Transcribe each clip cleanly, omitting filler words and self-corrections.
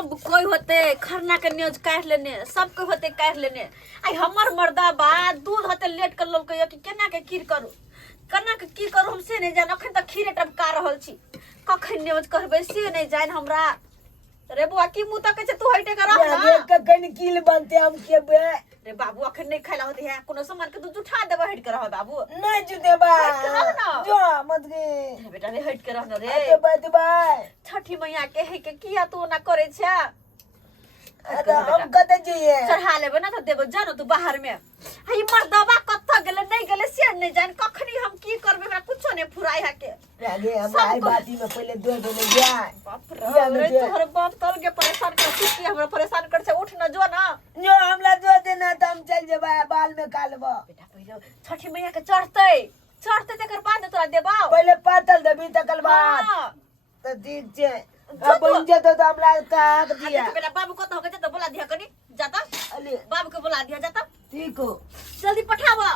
सब कोई होते खरना के न्यूज काट लेने सब कोई होते काट लेने आई हमर मर्दा बा दूध होते लेट कर लोल के केना के खीर करू केना के की करू हमसे नहीं जान अखन तक खीर टपका रहल छी कखन न्यूज करबे से नहीं जान हमरा रे बुआ की मुंह तक छै तू हइटे कर ये कखन कील बनते हम के बे रे बाबू अखन नहीं खाइला होती है कोनो सामान के तू जुठा देबे हट के रह बाबू नहीं जुदे बा जो मत गे बेटा रे हट के रहन रे अरे बात बाय छठी मैया के है के किया तू ना करे छ अरे हम कते जइए चढ़ा लेबे ना तो देबो जानो तू बाहर में हई मर्दबा कत्ता गेले नहीं गेले से नहीं जान कखनी हम की करबे हमरा कुछो नहीं फुराई है के आगे हम आई बाती में पहले दो देने जाए बाप रे तोहर बाप तल के परेशान कर की हमरा परेशान कर छ उठ न जो ना जो हमला जो देना त हम चल जेबा बाल में कालबो बेटा पहिले छठी मैया के चढ़ते तकर बाद तोरा देबा पहले पातल देबी तकल बाद त ठीक छे अब इंजे तो हमला काट दिया बेटा बाबू को तो हो तो बोला दिया कनी जाता अले बाबू को बोला दिया जाता ठीक हो जल्दी पठावा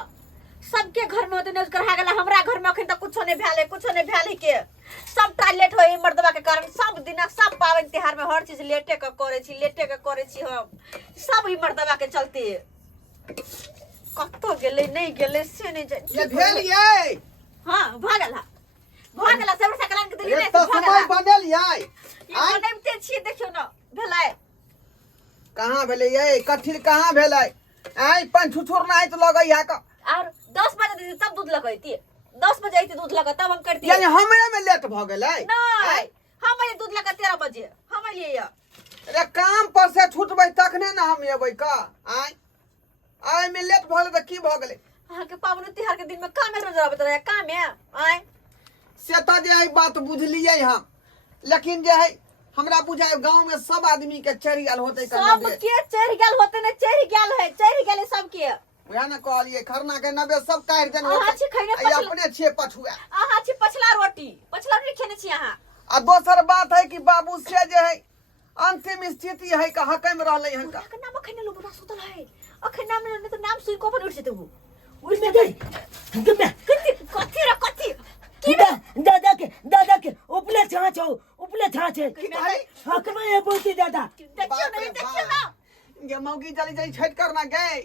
सबके घर में होते न्यूज करा गेला हमरा घर में अखन तक कुछो नहीं भेले के सब टॉयलेट होई मर्दबा के कारण सब दिन सब पावन त्योहार में हर चीज लेटे के करे छी हम सब ई मर्दबा के चलते कत्तो गेले नहीं गेले से नहीं जान ये भेल ये हां भागला सब सकलान के दिले तो समय बनल ये ये बनैते छी देखियो न भेलै कहां भेले ये कठिल कहां भेलै आई पन छुछुर नहीं तो लगै या का और 10 बजे दीदी तब दूध लगैती 10 बजे आती दूध लगा तब हम करती यानी हमरा में लेट भ गेलै नहीं हम ये दूध लगा 13 बजे हम लिए अरे काम पर से छूटबै तखने ना हम एबै का आई में लेट भ गेलै त की भ गेलै हां के पावन त्योहार के दिन में काम रोज आबत रहे काम है आई से त जे आई बात बुझलियै हम लेकिन जे है हमरा बुझाय गांव में सब आदमी के चढ़ गेल होतै सब के चढ़ गेल होतै ने चढ़ गेल सब के वह ना कहलिए खरना के नबे सब काट देन अहाँ छी खैने पछला अपने छे पछुआ अहाँ छी पछला रोटी खेने छी अहाँ आ दोसर बात है कि बाबू से जे है अंतिम स्थिति है का हकम रहले हन का नाम खैने लो बुरा सुतल है अखन नाम ने तो नाम सुई को पर उठ जेते वो उड़ में गई कथी की दादा के उपले छाछे हां कमे ये बोलती दादा देखियो ना ये मौगी जल्दी छठ करना गए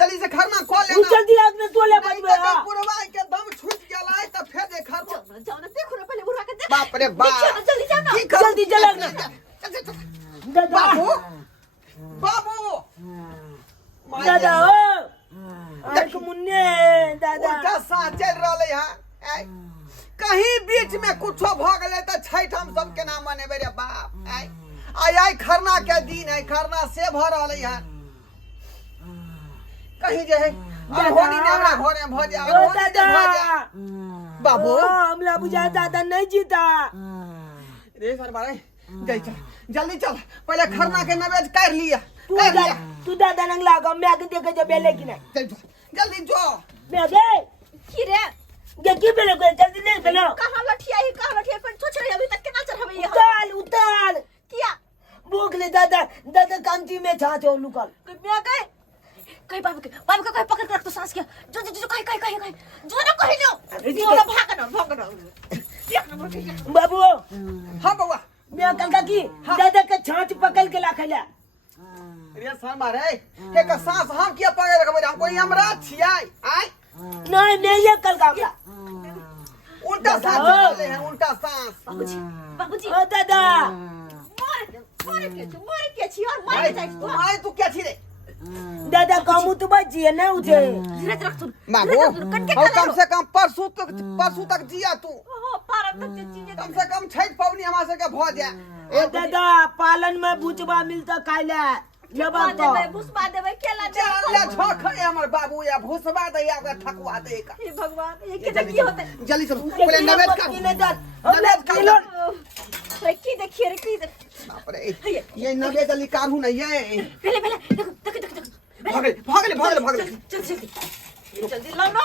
जल्दी से खरना खोल लेना जल्दी आगने तोले बनबे पुरवा के दम छूट गेला त फेर दे खर जाओ ना देखो ना पहले बुरा के देख बाप रे बाप जल्दी जाओ ना जल्दी चला दादा बाबू दादा ओ देख मुन्ने दादा उल्टा सा चल रहले हां कहीं बीच में कुछो भ गेले त छठ हम सब के नाम मनेबे रे बाप आई खरना के दिन है खरना से भ रहले हां कहीं जे है होनी ने हमरा घरे भ जा ओ दादा बाबू हमला बुझा दादा नहीं जीता रे सर बारे जल्दी चल पहले खरना के नवेद कर लिया तू दादा नंग लागा मैं के देखे जे बेले की नहीं जल्दी जो मैं गए की रे की बेले को जल्दी नहीं बेलो कहां लठिया पर सोच रही अभी तक केना चढ़ाबे ये उतार किया भूख ले दादा कामची में छाछो लुकल मैं गए कहीं बाबू के कहीं पकड़ के रख तो सांस के जो कहीं जो ना कहीं नो जो भागना एक नंबर बाबू हां बउआ मैं कल की दादा के छाछ पकड़ के लाखला रे सर मारे के का सांस हम किया पकड़ रखबे हम कोई हमरा छियै आई नहीं मैं ये कल का उल्टा सांस चले हैं उल्टा सांस बाबूजी ओ दादा मारे के छी और मारे जाई तू मारे तू क्या छी रे दादा कामू तो बचिए ना उठे धीरे रख तू बाबू और कम से कम परसों तक जिया तू ओ पारा तक चीज कम से कम छठ पवनी हमरा से के भ जाए ए दादा पालन में बुचबा मिलता खाइला जबाब तो भुसबा देबे केला दे चल झोख हमर बाबू या भुसबा दे या ठकुआ दे का हे भगवान ये के की होते जल्दी चल पहले नवेद का हमला किलो रे की देखिए रे की बाप रे ये नवेद अली काहू नहीं है पहले देखो भागले जल्दी लाओ ना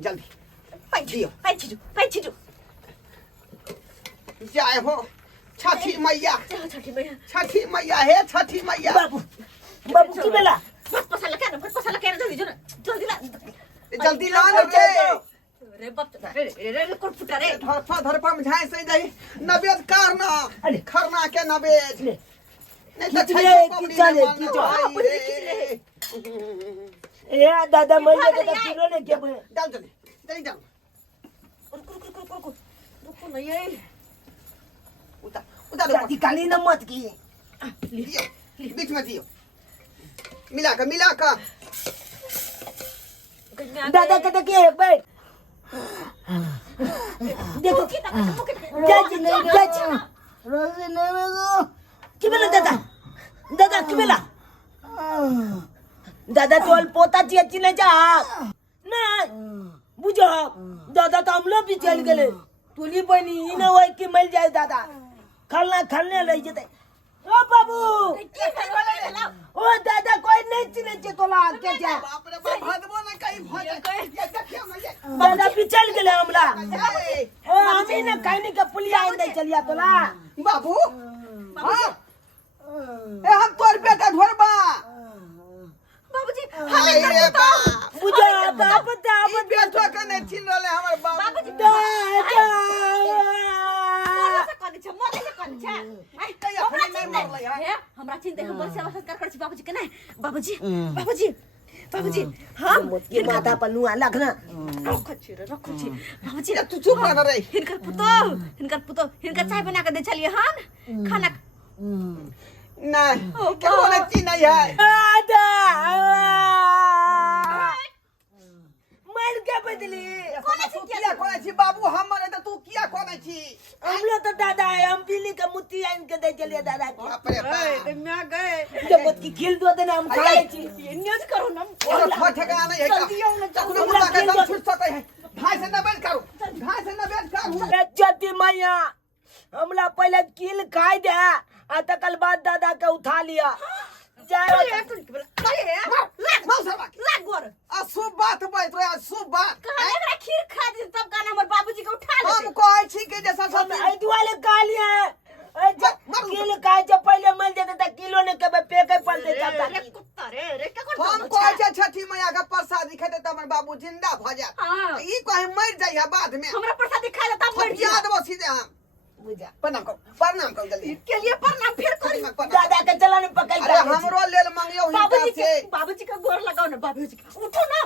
जल्दी पैची जो जय हो छठी मैया छठी मैया है छठी मैया बाबू की बेला फट पसाला क्या ना जल्दी जो ना जल्दी ला जल्दी ला रे रे बाप रे रे रे कोट फुटा रे धर पर झाई से जाई नवेद करना अरे। खरना के नवेद ले नहीं तो खींच छै ले, पकड़ी खींचा ले, नहीं खींचा। मानना बुझ ले, भाई ए दादा मैं तो किलो ने के डाल जल्दी जल्दी डाल रुको नहीं है उतार उतार दादी काली न मत की दियो बीच में दियो मिला का दादा के देखिए एक बार देखो जज नहीं जज रोजे नहीं गो की बेला दादा की बेला दादा तो पोता चिची नहीं जा ना बुझो दादा तो हम लोग भी चल गए तुली बनी इन होय कि मिल जाए दादा खलने ले जते ओ बाबू ओ दादा कोई नहीं चिने चे तोला के जा बाप रे बाप भदबो नहीं कहीं भज ये देखियो ना ये दादा भी चल गए हमला ए, ओ हमें ना कहने का पुलिया आंदे चलिया तोला बाबू हां ए हम तोर बेटा ढोरबा बाबूजी हाय रे बाप बुझो बाप ई बेटो के नहीं चिन रहले हमर बाप बाबूजी दादा मोरे से कौन छे हमरा चिंते हमर सेवा सत्कार कर छी बाबूजी के नहीं बाबूजी हम ये माथा पर नुआ लगना रखो छी बाबूजी तू चुप रह रे हिनकर पुतो हिनकर चाय बना के दे चलिए हन खाना नहीं केकरो नहीं चिन है दादा मर के बदली तू किया कोने छी बाबू हम मरे तो तू किया कोने छी हम लोग तो दादा है हम बिल्ली का मुट्ठी आइन के दे चलिए दादा की बाप रे बाप मैं गए जब मत की खिल दो देना हम खा ले छी ये न्यूज करो ना और खा ठेका नहीं है जल्दी आओ ना तू मुंडा का दम छूट सके है भाई से नवेद करू चती मैया हमला पहले किल खाई दे आ तकल बाद दादा के उठा लिया जाए अशुभ बात बात रे अशुभ बात खीर खा दी तब का हमर बाबूजी के उठा ले हम कहै छी कि जैसा सब आई दुआले कालिया किल खाए से पहले मिल जेते त किलो ने के पेके पड़ दे तब रे कुत्ता रे क्या कर हम कहै छै छठी मैया के प्रसाद खेते त हमर बाबू जिंदा भ जात हां ई कहै मर जाय है बाद में हमरा प्रसाद खा ले तब मर याद बो सीधे हम बुझा प्रणाम करो जल्दी के लिए प्रणाम फिर करी दादा के चला ने पकड़ अरे हमरो लेल मंगियो हिनका से बाबूजी का गोर लगाओ ना बाबूजी उठो ना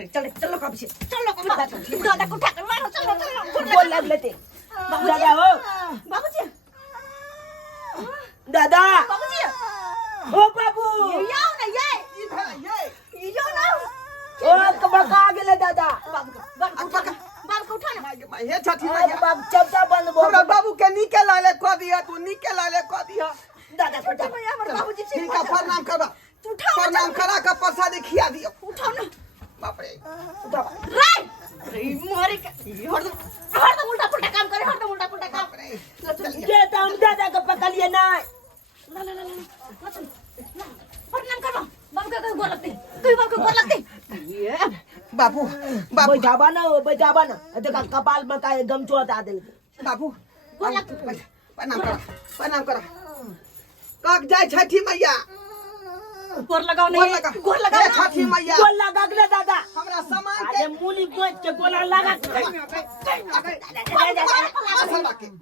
रे चलो बाबूजी चलो दादा को उठा कर मारो चलो बोल लग लेते दादा हो बाबूजी दादा बाबूजी ओ बाबू ये आओ ना ये यो ना ओ कबका गेले दादा बाबू को उठा ना हे छठी अरे मैया बाप चपचा बंद बोल हमरा बाबू के निके लाले क दिया तू निके लाले क दिया दादा को भैया हमर बाबूजी ठीक है प्रणाम करबा उठाओ प्रणाम करा के प्रसाद खिया दियो उठाओ ना बाप रे रे मोरे का हरदम उल्टा पुल्टा काम करे हरदम उल्टा पुल्टा काम बाप रे के तो हम दादा को पकड़ लिए ना ला प्रणाम करो बाबू का गोर लगते कोई बाबू को गोर लगते ये बाबू बाबू बजाबा ना देखा कपाल में का गमछो हटा दे बाबू प्रणाम करा कक जाय छठी मैया गोर लगाओ नहीं गोर लगाओ हे छठी मैया गोल लगा के दादा हमरा सामान अरे मूली गोच के गोला लगा के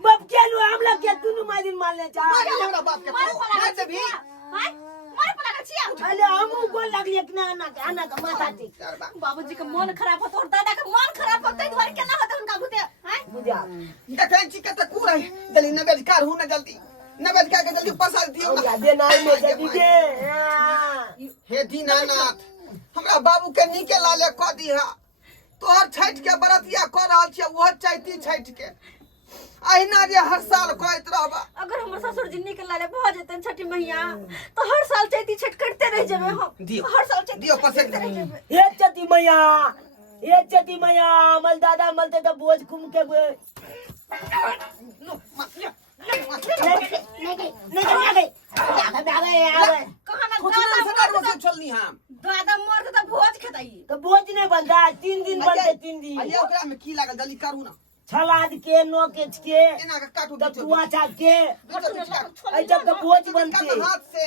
बाप के लो हम लोग के दुनु मादिन मारने चा हमरा बाप के मार दे भी मारे पड़ा का छिया अरे हम गोल लग लिए ना आना का माथा थी बाबूजी का मन खराब होता और दादा का मन खराब होता है द्वारा क्या होता उनका भूते हैं बुझा देखें छी के त कुर है जल्दी नवेद कर हूं ना जल्दी नवेद कर के जल्दी प्रसाद दियो और ना यादे ना में जल्दी दे हे दीनानाथ हमरा बाबू के निके लाले क दिहा तोहर छठ के बरतिया क रहल छियै ओह चैती छठ के अहिना जे हर साल कहत रहबा अगर हमर ससुर जी निकल लाले भ जेतन छठी मैया तो हर साल चैती छठ करते रह जेबे हम दियो हर साल चैती दियो छठ प्रसाद करते रह जेबे। ये चती मैया मल दादा मलते तो बोझ घूम के चलनी हम दादा मर तो भोज खेताई तो बोझ नहीं बनता 3 दिन बनते 3 दिन अइया ओकरा में की लागल जल्दी करू ना छलाद के नोकेच के एना के काटू तब दीचो कुआचा के आई जब तो बोझ बनते हाथ से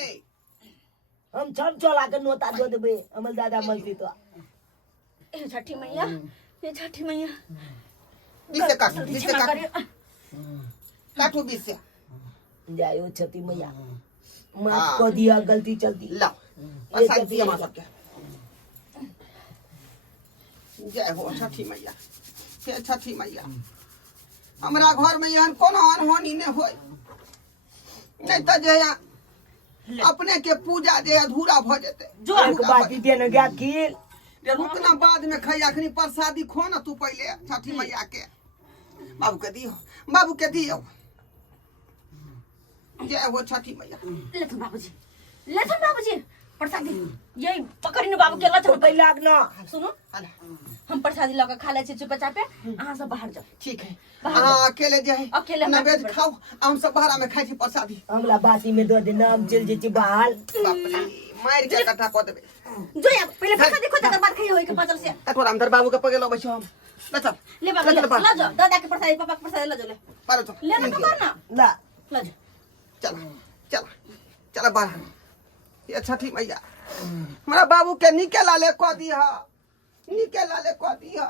हम सब चला के नोता दो देबे अमल दादा मलती तो ए छठी मैया ये छठी मैया बीच से काटो, जल्दी बीच से क्षमा काटो, करियो। काटो बीच से। जायो छठी मैया हाँ। माफ कर दिया, गलती चलती। ला प्रसाद दिया माँ सबके। जय हो छठी मैया, हे छठी मैया, हमरा घर में यहाँ कोनो अनहोनी नहीं होय, नहीं तो जे अपने के पूजा जे अधूरा भ जेते। जो एक बाटी देने गया खीर। जे रुकना बाद में खाई, अखनी प्रसादी खो ना तू पहले छठी मैया के। बाबू के दियो, बाबू के दियो। जय हो छठी मैया। लेथुन बाबूजी प्रसादी यही पकड़िनु बाबू के लचन कोई लाग ना। सुनो अला, हम प्रसादी लगा खा ले छी चुपे चापे अहाँ सब बाहर जाओ। ठीक है, बाहर हाँ अकेले जाए, अकेले हम नवेद बाहर खाओ, हम सब बाहर में खाई छी प्रसादी। हमला बाटी में दो दे, नाम चल जे बाहर। बाप रे, मार के कट्ठा क देबे। जो या पहले प्रसादी खो तकर बाद खाइयो होई के पाचल से कठोर अंदर बाबू के पगे लो बैठो हम। ले चल, ले बाबू ले जाओ दादा के प्रसादी पापा के प्रसादी ले जाओ ले पारो चल। ले ना पकड़ ना ना ले जाओ। चल, चल, चल बाहर। ये छठी मैया, हमारा बाबू के निकेला ले क दिया, निकेला ले क दिया।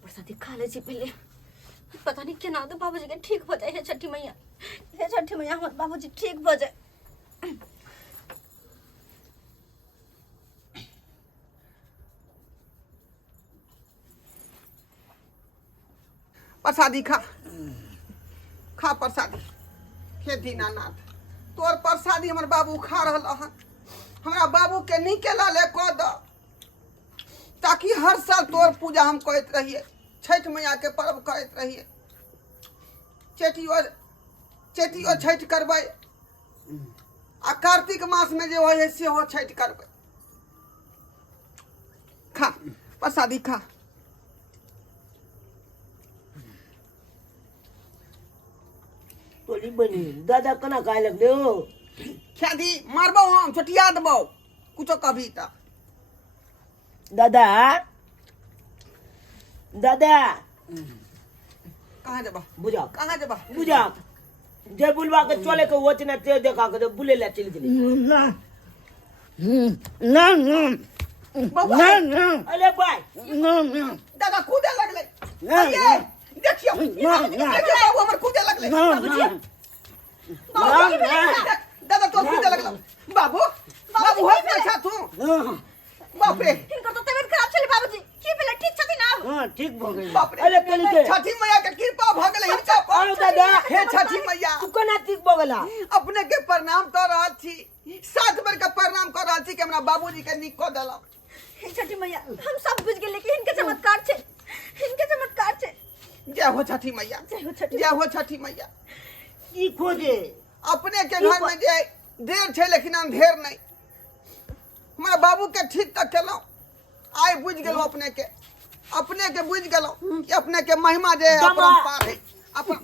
प्रसादी खा ले छी पहले, पता नहीं केना तो बाबूजी के ठीक हो जाए। हे छठी मैया, हे छठी मैया हमर बाबूजी ठीक हो जाए। प्रसादी खा, खा प्रसादी। हे दीनानाथ, तोर प्रसादी हमर बाबू खा रहल हन। हमरा बाबू के निकेला ले क द, ताकि हर साल तोर पूजा हम करत रहिए, छठ मैया के पर्व करत रहिए। चेटियो छठ करबै, आ कार्तिक मास में जे होय से हो छठ करबै। खा प्रसादी खा। तोली बनी दादा कना खाए लग दे हो। ख्यादी मारबो हम, छोटिया देबो कुछो कभी त। दादा दादा कहाँ जेबा, बुझा कहाँ जेबा? बुझा जे बुलवा के चले के वच ना ते देखा के बुले ला चल गेली। ना ना बबुआ, अरे भाई दादा कूदे लगले। ना, ये, देखियो, ना, ना। देखियो बाबू हमर कूदे लगले। दादा तो कूदे लगलो। बाबू, बाबू होश में छा तू? बाप रे, इनकर तो तबीयत खराब चले बाबूजी की भेले ठीक छथि ना? हां ठीक भ गई। बाप रे। अरे तोली के छठी मैया के कृपा भ गेले हिनका पर। अरे दादा हे छठी मैया, तू कना ठीक भ गेला। अपने के प्रणाम कर रहल छी, 7 बार के प्रणाम कर रहल छी कि हमरा बाबूजी के निक क देला। हे छठी मैया हम सब बुझ गेले कि इनके चमत्कार छे, इनके चमत्कार छे। जय हो छठी मैया, जय हो छठी जय हो छठी मैया। ई खोजे अपने के घर में जे देर छे लेकिन अंधेर नहीं। हमारा बाबू के ठीक तक केलो, आय बुझ गेलो अपने के बुझ गेलो कि अपने के महिमा जे है अपरंपार है। अपन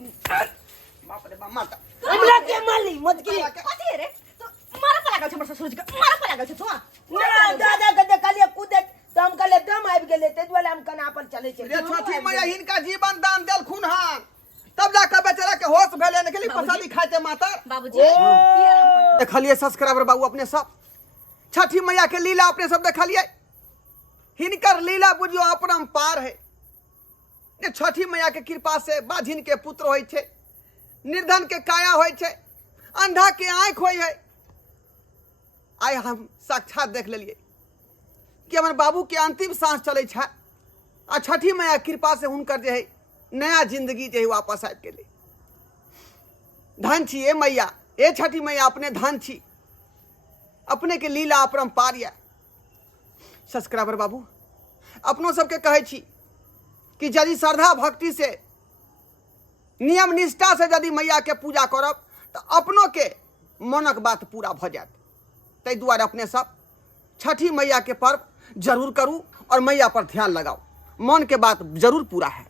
बाप रे बाप माता, हमरा के माली मत के। कथि रे तो मारा पला गल छ हमर ससुर जी के मारा पला गल छ तू। ना दादा के देखलिए कूदे तो हम कहले दम आबि गेले ते दुआरे हम कना पर चले छे। रे छठी मैया हिनका जीवन दान देल खून हां, तब जाके बेचारा के होश भेले न के लिए प्रसादी खाते माता। बाबूजी पिया राम देखलिए सब्सक्राइबर बाबू अपने सब, छठी मैया के लीला अपने सब देखलिए। हिनकर लीला बुझियो अपरंपार है। ये छठी मैया के कृपा से बाझिन के पुत्र होय छे, निर्धन के काया होय छे, अंधा के आंख होय है। आय हम साक्षात देख लेलिए कि हमर बाबू के अंतिम सांस चले छे, आ छठी मैया के कृपा से हुनकर जे है नया जिंदगी जे है वापस आबि गेलै। धन छी ए मैया, ए छठी मैया अपने धन छी, अपने के लीला अपरंपार या। सब्सक्राइबर बाबू अपनों सबके कहै छी कि यदि श्रद्धा भक्ति से नियम निष्ठा से यदि मैया के पूजा करब तो अपनों के मनक बात पूरा भ जात। ताहि दुआरे अपने सब छठी मैया के पर्व जरूर करू और मैया पर ध्यान लगाओ, मन के बात जरूर पूरा है।